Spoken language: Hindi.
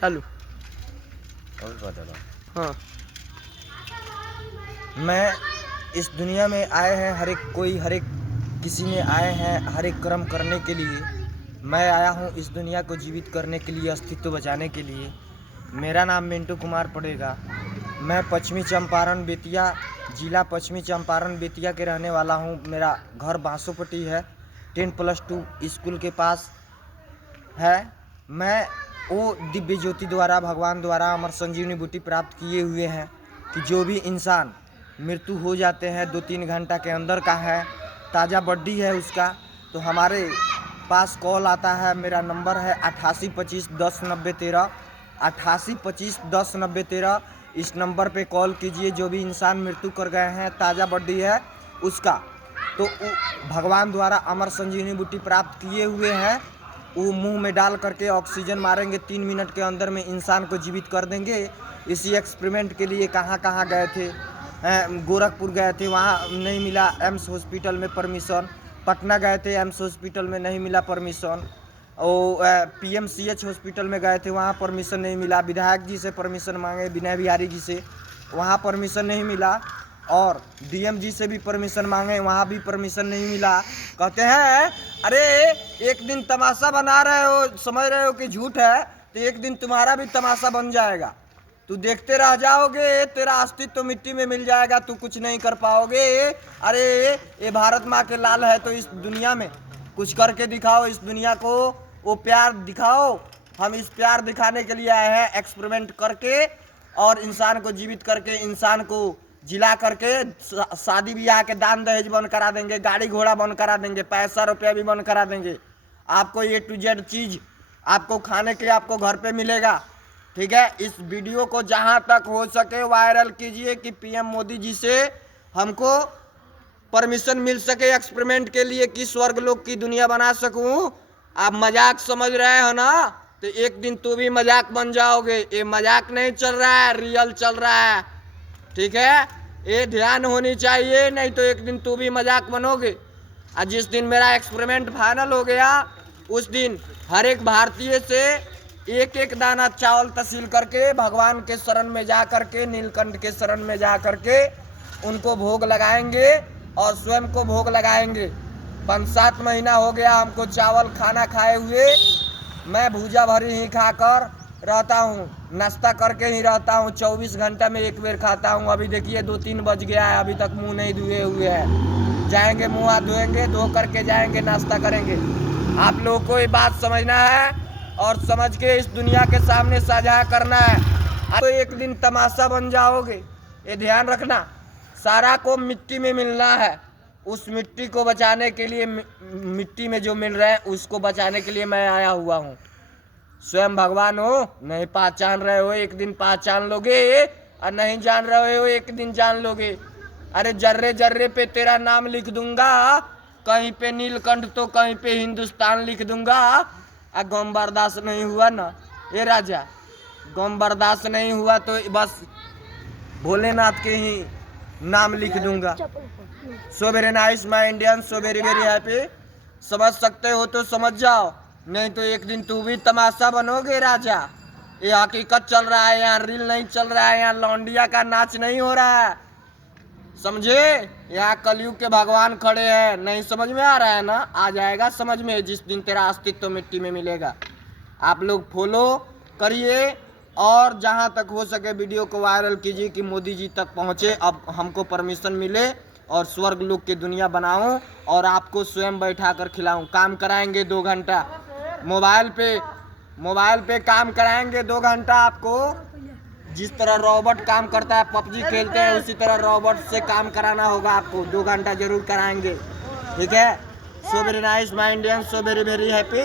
चालू। और बता दो। हाँ। मैं इस दुनिया में आए हैं हर एक किसी में आए हैं हर एक कर्म करने के लिए। मैं आया हूँ इस दुनिया को जीवित करने के लिए, अस्तित्व बचाने के लिए। मेरा नाम मिंटू कुमार पड़ेगा। मैं पश्चिमी चंपारण बेतिया ज़िला पश्चिमी चंपारण बेतिया के रहने वाला हूँ। मेरा घर बांसोपट्टी है, 10+2 स्कूल के पास है। मैं वो दिव्य ज्योति द्वारा, भगवान द्वारा अमर संजीवनी बूटी प्राप्त किए हुए हैं कि जो भी इंसान मृत्यु हो जाते हैं 2-3 घंटा के अंदर का है, ताज़ा बॉडी है उसका, तो हमारे पास कॉल आता है। मेरा नंबर है 8825109013, 8825109013। इस नंबर पे कॉल कीजिए। जो भी इंसान मृत्यु कर गए हैं, ताज़ा बॉडी है उसका, तो भगवान द्वारा अमर संजीवनी बूटी प्राप्त किए हुए हैं, वो मुंह में डाल करके ऑक्सीजन मारेंगे, 3 मिनट के अंदर में इंसान को जीवित कर देंगे। इसी एक्सपेरिमेंट के लिए कहाँ कहाँ गए थे, गोरखपुर गए थे, वहाँ नहीं मिला एम्स हॉस्पिटल में परमिशन। पटना गए थे, एम्स हॉस्पिटल में नहीं मिला परमिशन। और PMCH हॉस्पिटल में गए थे, वहाँ परमिशन नहीं मिला। विधायक जी से परमिशन मांगे, विनय बिहारी जी से, वहाँ परमिशन नहीं मिला। और DM जी से भी परमिशन मांगे, वहाँ भी परमिशन नहीं मिला। कहते हैं अरे एक दिन तमाशा बना रहे हो, समझ रहे हो कि झूठ है, तो एक दिन तुम्हारा भी तमाशा बन जाएगा। तू देखते रह जाओगे, तेरा अस्तित्व तो मिट्टी में मिल जाएगा, तू कुछ नहीं कर पाओगे। अरे ये भारत माँ के लाल है, तो इस दुनिया में कुछ करके दिखाओ, इस दुनिया को वो प्यार दिखाओ। हम इस प्यार दिखाने के लिए आए हैं, एक्सपेरिमेंट करके और इंसान को जीवित करके, इंसान को जिला करके शादी ब्याह के दान दहेज बंद करा देंगे, गाड़ी घोड़ा बंद करा देंगे, पैसा रुपया भी बंद करा देंगे। आपको A to Z चीज़ आपको खाने के लिए आपको घर पे मिलेगा। ठीक है, इस वीडियो को जहां तक हो सके वायरल कीजिए कि PM मोदी जी से हमको परमिशन मिल सके एक्सपेरिमेंट के लिए कि स्वर्ग लोक की दुनिया बना सकूं। आप मजाक समझ रहे हो ना, तो एक दिन तू भी मजाक बन जाओगे। ये मजाक नहीं चल रहा है, रियल चल रहा है। ठीक है, ये ध्यान होनी चाहिए, नहीं तो एक दिन तू भी मजाक बनोगे। और जिस दिन मेरा एक्सपेरिमेंट फाइनल हो गया, उस दिन हर एक भारतीय से एक एक दाना चावल तहसील करके भगवान के शरण में जा करके, नीलकंठ के शरण में जा करके उनको भोग लगाएंगे और स्वयं को भोग लगाएंगे। 5-7 महीना हो गया हमको चावल खाना खाए हुए। मैं भूजा भरी ही खाकर रहता हूँ, नाश्ता करके ही रहता हूँ, 24 घंटा में एक बेर खाता हूँ। अभी देखिए 2-3 बज गया है, अभी तक मुंह नहीं धुए हुए हैं। जाएंगे मुंह हाथ धोएंगे, धो करके जाएंगे, नाश्ता करेंगे। आप लोगों को ये बात समझना है और समझ के इस दुनिया के सामने साझा करना है। तो एक दिन तमाशा बन जाओगे, ये ध्यान रखना। सारा को मिट्टी में मिलना है, उस मिट्टी को बचाने के लिए, मिट्टी में जो मिल रहा है उसको बचाने के लिए मैं आया हुआ हूँ। स्वयं भगवान हो, नहीं पहचान रहे हो, एक दिन पहचान लोगे, और नहीं जान रहे हो, एक दिन जान लोगे। अरे जर्रे जर्रे पे तेरा नाम लिख दूंगा, कहीं पे नीलकंठ तो कहीं पे हिंदुस्तान लिख दूंगा। गम बर्दाश्त नहीं हुआ ना ये राजा, गम बर्दाश्त नहीं हुआ तो बस भोलेनाथ के ही नाम लिख दूंगा। So very nice my Indian, so very very happy. समझ सकते हो तो समझ जाओ, नहीं तो एक दिन तू भी तमाशा बनोगे राजा। ये हकीकत चल रहा है, यहाँ रील नहीं चल रहा है, यहाँ लौंडिया का नाच नहीं हो रहा है, समझे। यहाँ कलयुग के भगवान खड़े हैं। नहीं समझ में आ रहा है ना, आ जाएगा समझ में जिस दिन तेरा अस्तित्व मिट्टी में मिलेगा। आप लोग फॉलो करिए और जहाँ तक हो सके वीडियो को वायरल कीजिए कि मोदी जी तक पहुँचे, अब हमको परमिशन मिले और स्वर्ग लोक की दुनिया बनाऊं और आपको स्वयं बैठा कर खिलाऊं। काम कराएंगे 2 घंटा मोबाइल पे काम कराएंगे 2 घंटा आपको। जिस तरह रोबोट काम करता है, PUBG खेलते हैं, उसी तरह रोबोट से काम कराना होगा आपको। 2 घंटा जरूर कराएंगे। ठीक है, so very nice my Indian, so very very happy.